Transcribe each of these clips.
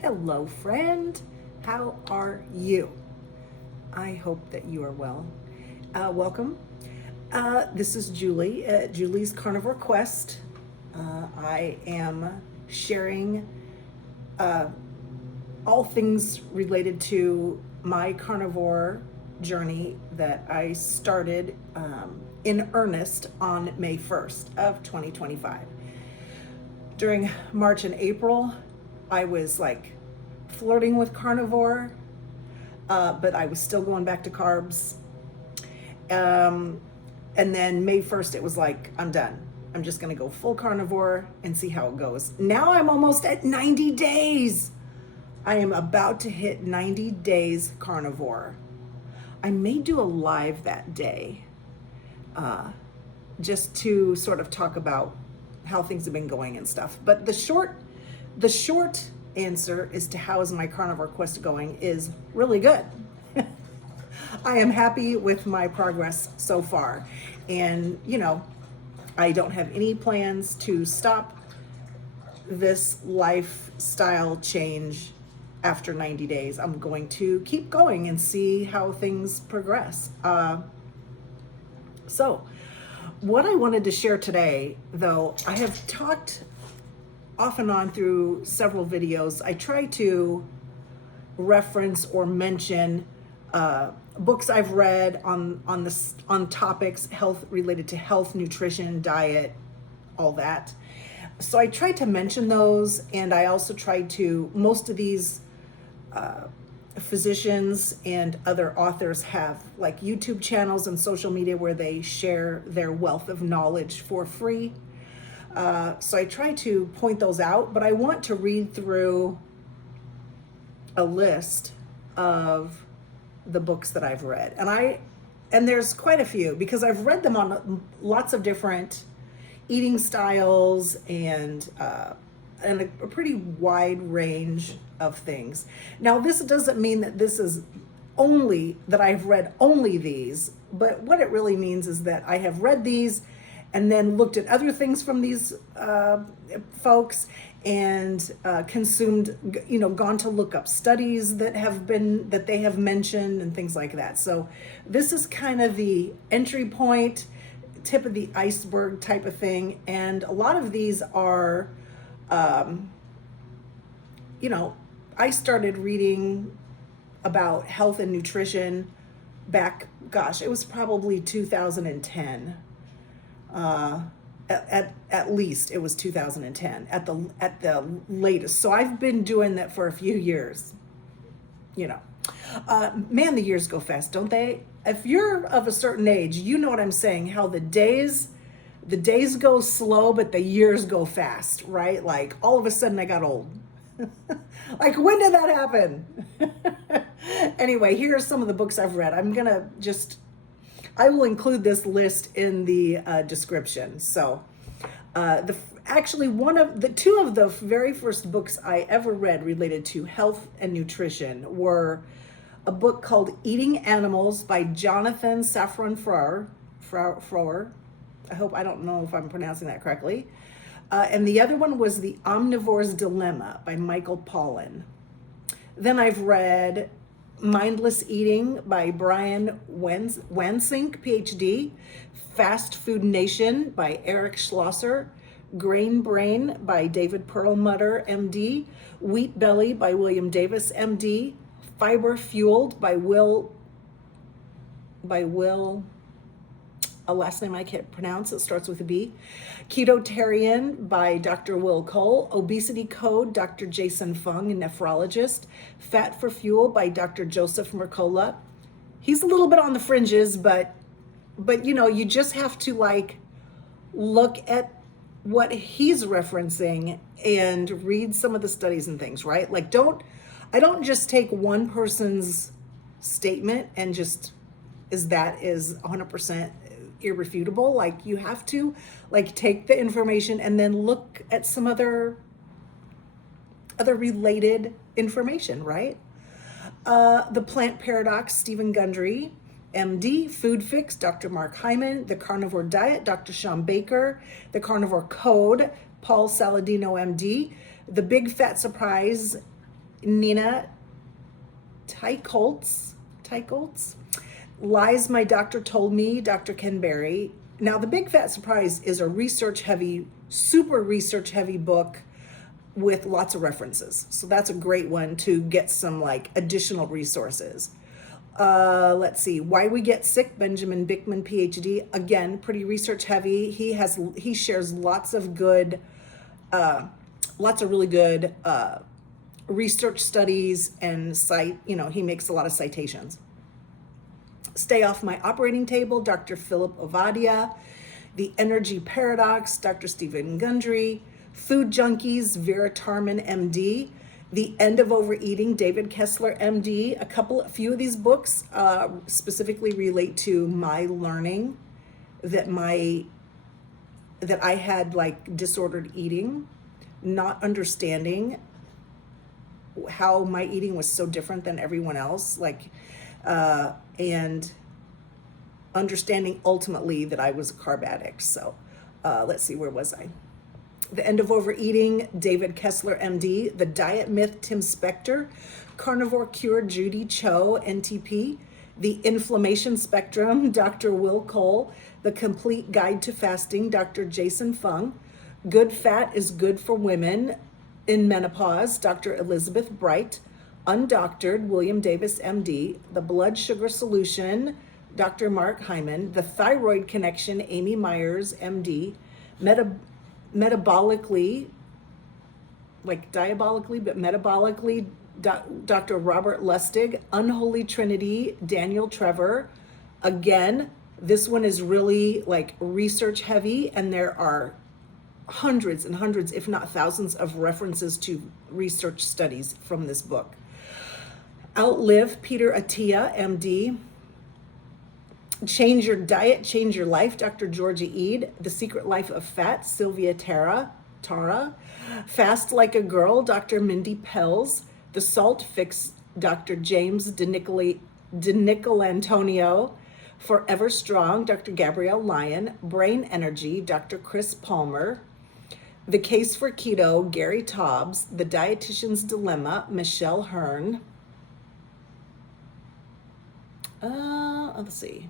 Hello, friend. How are you? I hope that you are well. Welcome. This is Julie at Julie's Carnivore Quest. I am sharing all things related to my carnivore journey that I started in earnest on May 1st of 2025. During March and April, I was like flirting with carnivore, but I was still going back to carbs. And then May 1st, it was like, I'm done. I'm just going to go full carnivore and see how it goes. Now I'm almost at 90 days. I am about to hit 90 days carnivore. I may do a live that day just to sort of talk about how things have been going and stuff. But the short answer as to how is my carnivore quest going is really good. I am happy with my progress so far. And, I don't have any plans to stop this lifestyle change after 90 days. I'm going to keep going and see how things progress. So what I wanted to share today, though, I have talked off and on through several videos. I try to reference or mention books I've read on topics health related to health, nutrition, diet, all that. So I tried to mention those, and I also tried to, most of these physicians and other authors have like YouTube channels and social media where they share their wealth of knowledge for free. So I try to point those out, but I want to read through a list of the books that I've read. And there's quite a few because I've read them on lots of different eating styles and a pretty wide range of things. Now, this doesn't mean that this is only, that I've read only these, but what it really means is that I have read these and then looked at other things from these folks and consumed, gone to look up studies that they have mentioned and things like that. So this is kind of the entry point, tip of the iceberg type of thing. And a lot of these are, I started reading about health and nutrition back, it was probably 2010. At least it was 2010 at the latest. So I've been doing that for a few years. Man, the years go fast, don't they? If you're of a certain age, you know what I'm saying, how the days go slow, but the years go fast, right? Like all of a sudden I got old. Like, when did that happen? Anyway, here are some of the books I've read. I will include this list in the description. So two of the very first books I ever read related to health and nutrition were a book called Eating Animals by Jonathan Saffron Froer. I don't know if I'm pronouncing that correctly. And the other one was The Omnivore's Dilemma by Michael Pollan. Then I've read Mindless Eating by Brian Wansink, PhD, Fast Food Nation by Eric Schlosser, Grain Brain by David Perlmutter, MD, Wheat Belly by William Davis, MD, Fiber Fueled by Will, a last name I can't pronounce, it starts with a B, Ketotarian by Dr. Will Cole, Obesity Code, Dr. Jason Fung, a nephrologist, Fat for Fuel by Dr. Joseph Mercola. He's a little bit on the fringes, but you just have to look at what he's referencing and read some of the studies and things, right? I don't just take one person's statement and just is 100% irrefutable. You have to take the information and then look at some other related information, right? The Plant Paradox, Stephen Gundry, MD, Food Fix, Dr. Mark Hyman, The Carnivore Diet, Dr. Shawn Baker, The Carnivore Code, Paul Saladino, MD, The Big Fat Surprise, Nina Teicholz, Lies My Doctor Told Me, Dr. Ken Berry. Now, The Big Fat Surprise is a super research heavy book with lots of references. So that's a great one to get some like additional resources. Let's see, Why We Get Sick, Benjamin Bikman, PhD. Again, pretty research heavy. He shares lots of really good research studies and he makes a lot of citations. Stay Off My Operating Table, Dr. Philip Ovadia. The Energy Paradox, Dr. Stephen Gundry. Food Junkies, Vera, Tarman, MD. The End of Overeating, David Kessler, MD. A few of these books specifically relate to my learning that I had like disordered eating, not understanding how my eating was so different than everyone else, and understanding ultimately that I was a carb addict. So let's see, where was I? The End of Overeating, David Kessler, MD. The Diet Myth, Tim Spector. Carnivore Cure, Judy Cho, NTP. The Inflammation Spectrum, Dr. Will Cole. The Complete Guide to Fasting, Dr. Jason Fung. Good Fat is Good for Women in Menopause, Dr. Elizabeth Bright. Undoctored, William Davis, MD. The Blood Sugar Solution, Dr. Mark Hyman. The Thyroid Connection, Amy Myers, MD. Metabolically, like diabolically, but metabolically, Dr. Robert Lustig. Unholy Trinity, Daniel Trevor. Again, this one is really like research heavy, and there are hundreds and hundreds, if not thousands, of references to research studies from this book. Outlive, Peter Attia, MD. Change Your Diet, Change Your Life, Dr. Georgia Eid. The Secret Life of Fat, Sylvia Tara. Fast Like a Girl, Dr. Mindy Pelz. The Salt Fix, Dr. James DeNicolantonio. Forever Strong, Dr. Gabrielle Lyon. Brain Energy, Dr. Chris Palmer. The Case for Keto, Gary Taubes. The Dietitian's Dilemma, Michelle Hearn. Let's see.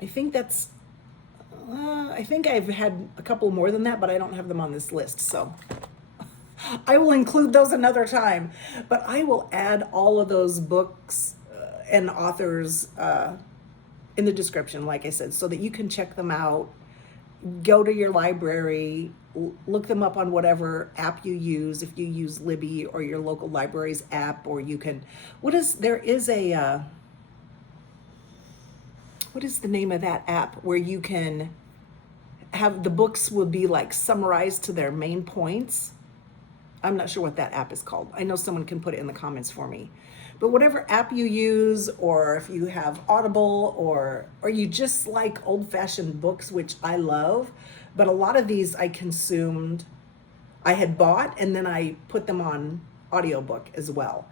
I think I've had a couple more than that, but I don't have them on this list. So I will include those another time, but I will add all of those books and authors in the description, like I said, so that you can check them out. Go to your library, look them up on whatever app you use, if you use Libby or your local library's app, or you can, what is the name of that app where you can have the books will be like summarized to their main points? I'm not sure what that app is called. I know someone can put it in the comments for me. But whatever app you use, or if you have Audible, or you just like old-fashioned books, which I love, but a lot of these I had bought, and then I put them on audiobook as well.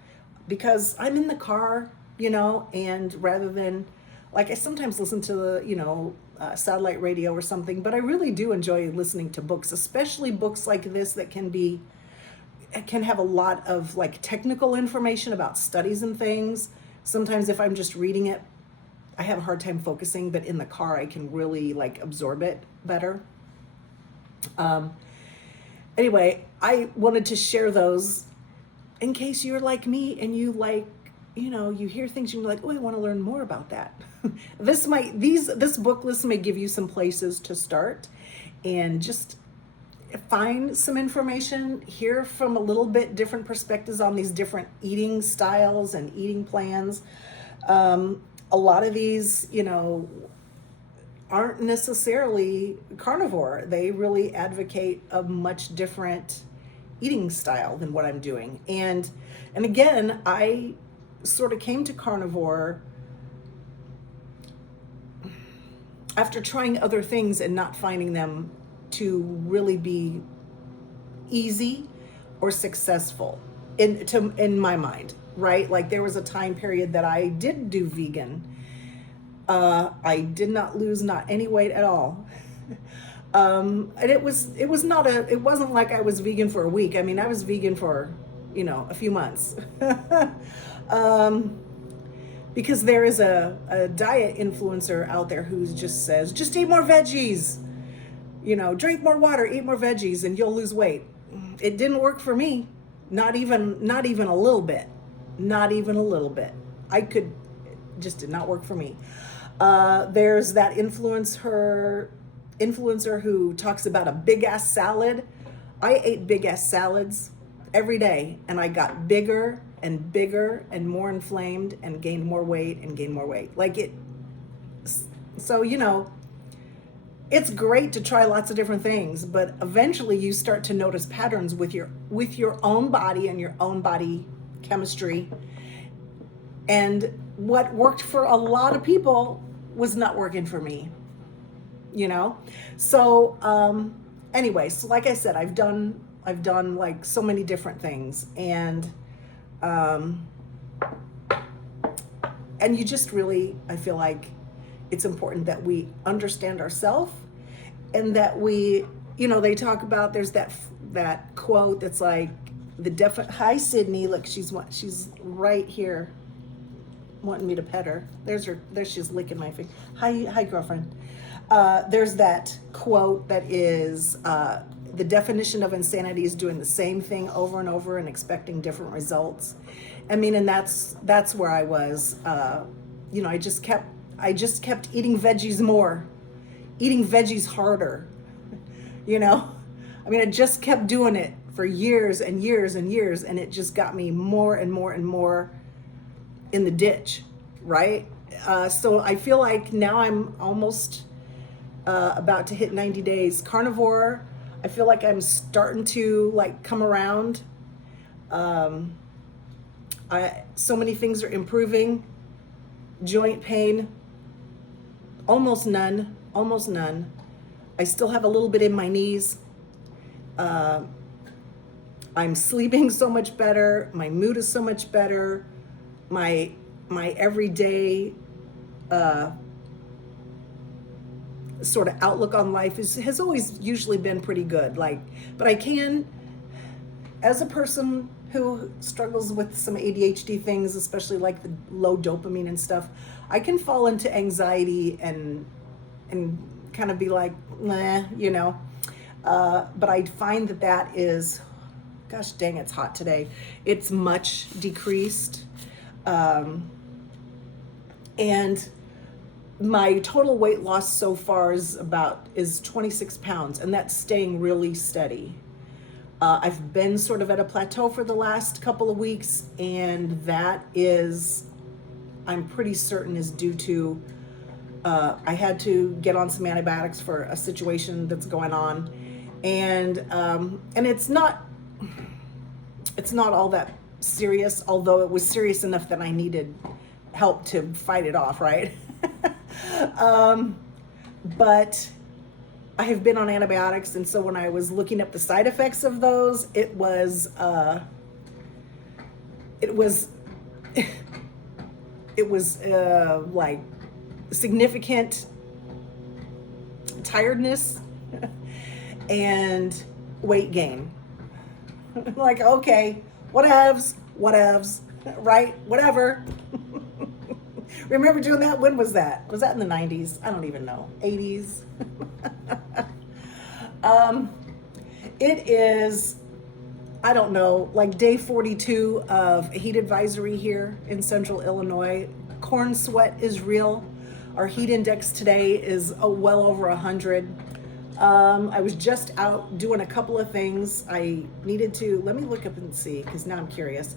Because I'm in the car, and rather than, like, I sometimes listen to the, satellite radio or something, but I really do enjoy listening to books, especially books like this that can have a lot of like technical information about studies and things. Sometimes if I'm just reading it, I have a hard time focusing, but in the car I can really like absorb it better. Anyway, I wanted to share those in case you're like me and you like, you hear things and you're like, oh, I want to learn more about that. This book list may give you some places to start and just find some information, hear from a little bit different perspectives on these different eating styles and eating plans. A lot of these, aren't necessarily carnivore. They really advocate a much different eating style than what I'm doing. And again, I sort of came to carnivore after trying other things and not finding them to really be easy or successful in my mind, right? Like there was a time period that I did do vegan. I did not lose not any weight at all. And it wasn't like I was vegan for a week. I mean, I was vegan for a few months. Because there is a diet influencer out there who just says, just eat more veggies, drink more water, eat more veggies, and you'll lose weight. It didn't work for me. Not even a little bit. Not even a little bit. It just did not work for me. There's that influencer who talks about a big ass salad. I ate big ass salads every day, and I got bigger and bigger and more inflamed and gained more weight and gained more weight. So, it's great to try lots of different things, but eventually you start to notice patterns with your own body and your own body chemistry. And what worked for a lot of people was not working for me, So, anyway, so like I said, I've done like so many different things, and you just really, I feel like it's important that we understand ourselves, and that we, they talk about, there's that quote that's like hi Sydney, look, she's right here wanting me to pet her. There she's licking my face. Hi girlfriend. There's that quote that is, the definition of insanity is doing the same thing over and over and expecting different results. I mean, and that's where I was. I just kept eating veggies more, eating veggies harder. I mean, I just kept doing it for years and years and years, and it just got me more and more and more in the ditch, right? So I feel like now I'm almost about to hit 90 days carnivore. I feel like I'm starting to come around. So many things are improving. Joint pain, almost none. I still have a little bit in my knees. I'm sleeping so much better. My mood is so much better. My everyday sort of outlook on life has always usually been pretty good. But I can, as a person who struggles with some ADHD things, especially like the low dopamine and stuff, I can fall into anxiety and kind of be like, nah, but I find that is, gosh dang, it's hot today. It's much decreased. And my total weight loss so far is 26 pounds, and that's staying really steady. I've been sort of at a plateau for the last couple of weeks, and that is, I'm pretty certain, is due to I had to get on some antibiotics for a situation that's going on, and it's not all that serious, although it was serious enough that I needed help to fight it off, right? But I have been on antibiotics, and so when I was looking up the side effects of those, it was like significant tiredness and weight gain. Like, okay, whatevs, right? Whatever. Remember doing that? When was that? Was that in the 90s? I don't even know. 80s? It is, I don't know, like day 42 of a heat advisory here in central Illinois. Corn sweat is real. Our heat index today is well over 100. I was just out doing a couple of things. I needed to, let me look up and see, because now I'm curious.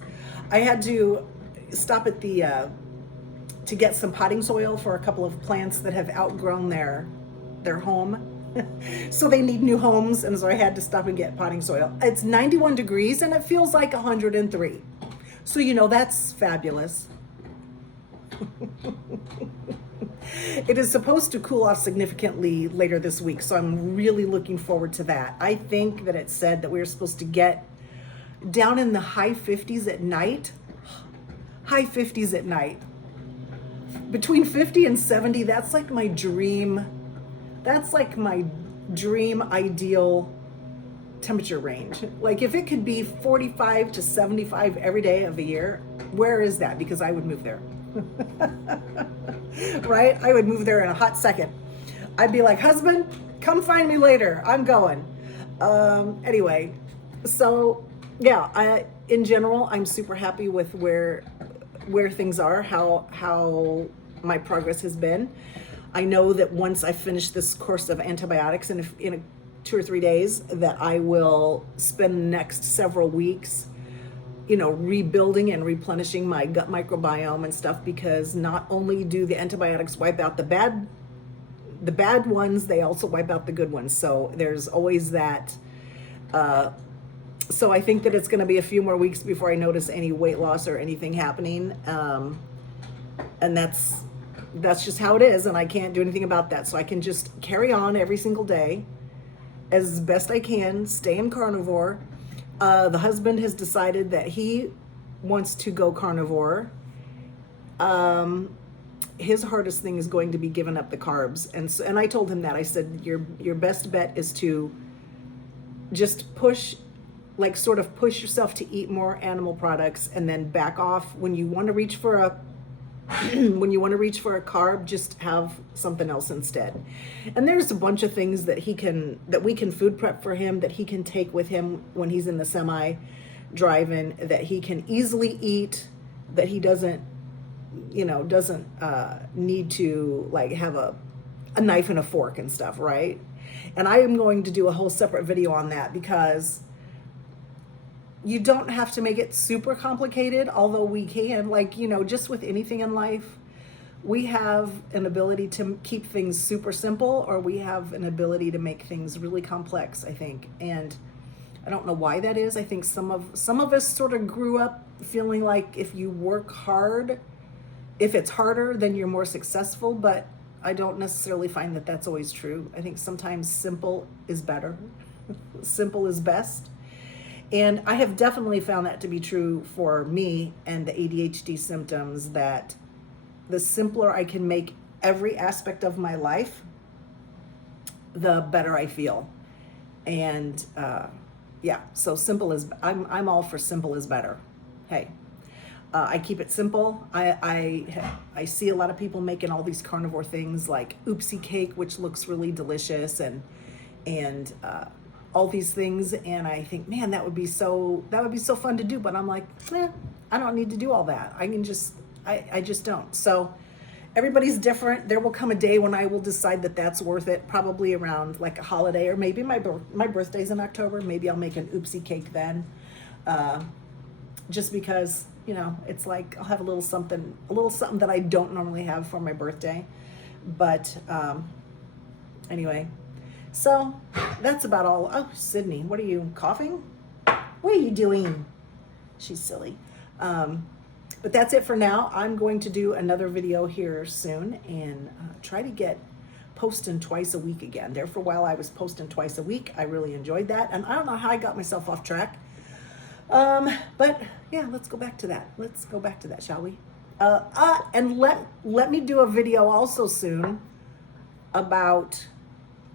I had to stop at to get some potting soil for a couple of plants that have outgrown their home. So they need new homes, and so I had to stop and get potting soil. It's 91 degrees and it feels like 103. So that's fabulous. It is supposed to cool off significantly later this week, so I'm really looking forward to that. I think that it said that we were supposed to get down in the high 50s at night. High 50s at night. Between 50 and 70, that's like my dream ideal temperature range. Like if it could be 45 to 75 every day of the year, where is that? Because I would move there. Right? I would move there in a hot second. I'd be like, husband, come find me later. I'm going. Anyway, so yeah, in general, I'm super happy with where things are, how my progress has been. I know that once I finish this course of antibiotics in 2 or 3 days, that I will spend the next several weeks, rebuilding and replenishing my gut microbiome and stuff, because not only do the antibiotics wipe out the bad ones, they also wipe out the good ones. So there's always that. So I think that it's going to be a few more weeks before I notice any weight loss or anything happening. And that's just how it is. And I can't do anything about that. So I can just carry on every single day as best I can, stay in carnivore. The husband has decided that he wants to go carnivore. His hardest thing is going to be giving up the carbs. And I told him that. I said, your best bet is to just push yourself to eat more animal products, and then back off when you want to reach for a carb. Just have something else instead. And there's a bunch of things that we can food prep for him, that he can take with him when he's in the semi drive-in, that he can easily eat, that he doesn't need to like have a knife and a fork and stuff, right? And I am going to do a whole separate video on that, because you don't have to make it super complicated, although we can, just with anything in life, we have an ability to keep things super simple, or we have an ability to make things really complex, I think. And I don't know why that is. I think some of us sort of grew up feeling like if you work hard, if it's harder, then you're more successful, but I don't necessarily find that that's always true. I think sometimes simple is better. Simple is best. And I have definitely found that to be true for me and the ADHD symptoms, that the simpler I can make every aspect of my life, the better I feel. And so simple is, I'm all for simple is better. Hey, I keep it simple. I see a lot of people making all these carnivore things like oopsie cake, which looks really delicious, and all these things, and I think, man, that would be so fun to do. But I'm like, I don't need to do all that. I just don't. So everybody's different. There will come a day when I will decide that that's worth it, probably around like a holiday, or maybe my birthday's in October. Maybe I'll make an oopsie cake then, just because, it's like I'll have a little something that I don't normally have for my birthday. But anyway, so that's about all. Oh, Sydney, what are you, coughing? What are you doing? She's silly. But that's it for now. I'm going to do another video here soon, and try to get posting twice a week again. There for a while I was posting twice a week. I really enjoyed that, and I don't know how I got myself off track. But yeah, let's go back to that. Let's go back to that, shall we? And let me do a video also soon about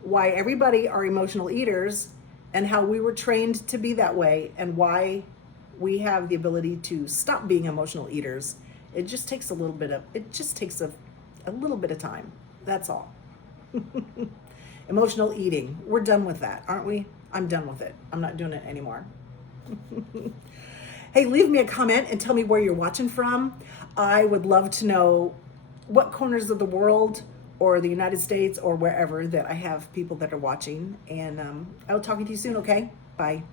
why everybody are emotional eaters, and how we were trained to be that way, and why we have the ability to stop being emotional eaters. It just takes a little bit of time. That's all. Emotional eating. We're done with that, aren't we? I'm done with it. I'm not doing it anymore. Hey, leave me a comment and tell me where you're watching from. I would love to know what corners of the world or the United States or wherever that I have people that are watching. And I'll talk to you soon, okay? Bye.